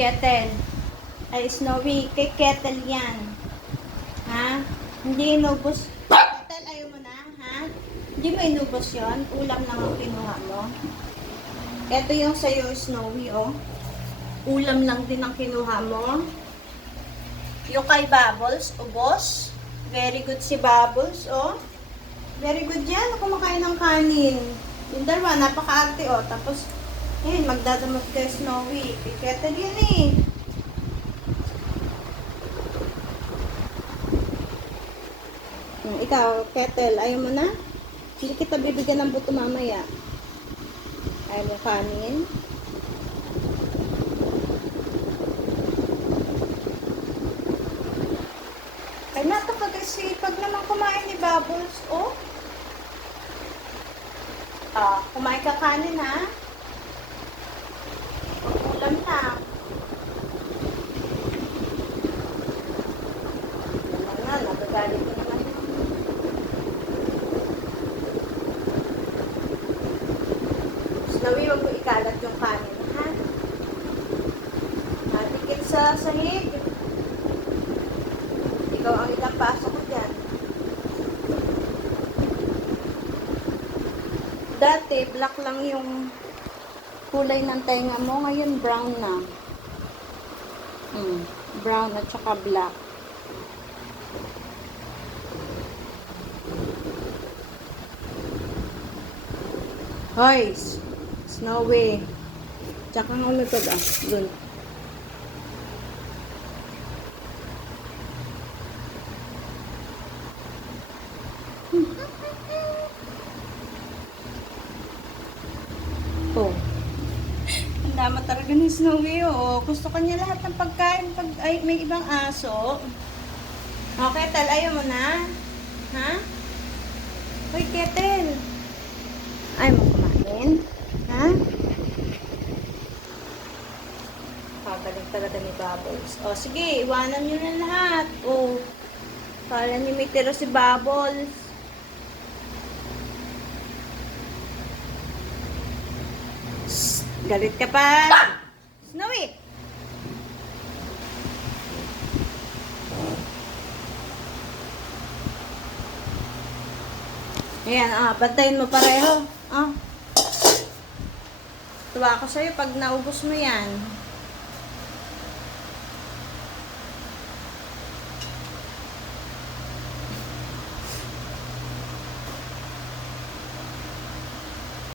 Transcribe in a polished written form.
Kettle. Ay, Snowy, kay Kettle yan. Ha? Hindi inubos. Kettle, ayaw mo na, ha? Hindi mo inubos yon. Ulam lang ang kinuha mo. Ito yung sa'yo, Snowy, oh. Ulam lang din ang kinuha mo. Yung kay Bubbles, ubos. Very good si Bubbles, oh. Very good yan. Kumakain ng kanin. Yung dalawa, napaka-arte, oh. Tapos, magdadamot kay Snowy. Kettle yan, eh. Ikaw, Kettle, ayaw mo na? Hindi kita bibigyan ng buto mamaya. Ayaw mo kanin? Ay, napakasipag naman kumain ni Bubbles, oh. Kumain ka kanin, ha? Ulam lang. Nagagalit ko naman. Snowy, wag mo ikalat yung kanin, ha? Natikit sa sahig. Ikaw ang ikapasok ko dyan. Dati, black lang yung kulay ng tenga mo. Ngayon, brown na. Brown at saka black. Hoy, Snowy. Tsaka nga ulutod, dun. Oh. Ang dama talaga ni Snowy, oh. Gusto kanya lahat ng pagkain pag ay, may ibang aso. Okay, ayaw mo na? Ha? Hoy, Kettle. Ay, mo kumain? Ha? Pabalik talaga ni Bubbles. O, sige, iwanan nyo na lahat. O, kala nyo may tira si Bubbles. Shh, galit ka pa. Snowy! Ayan, bantayin mo pareho. Tuwa ako sa'yo pag naubos mo yan.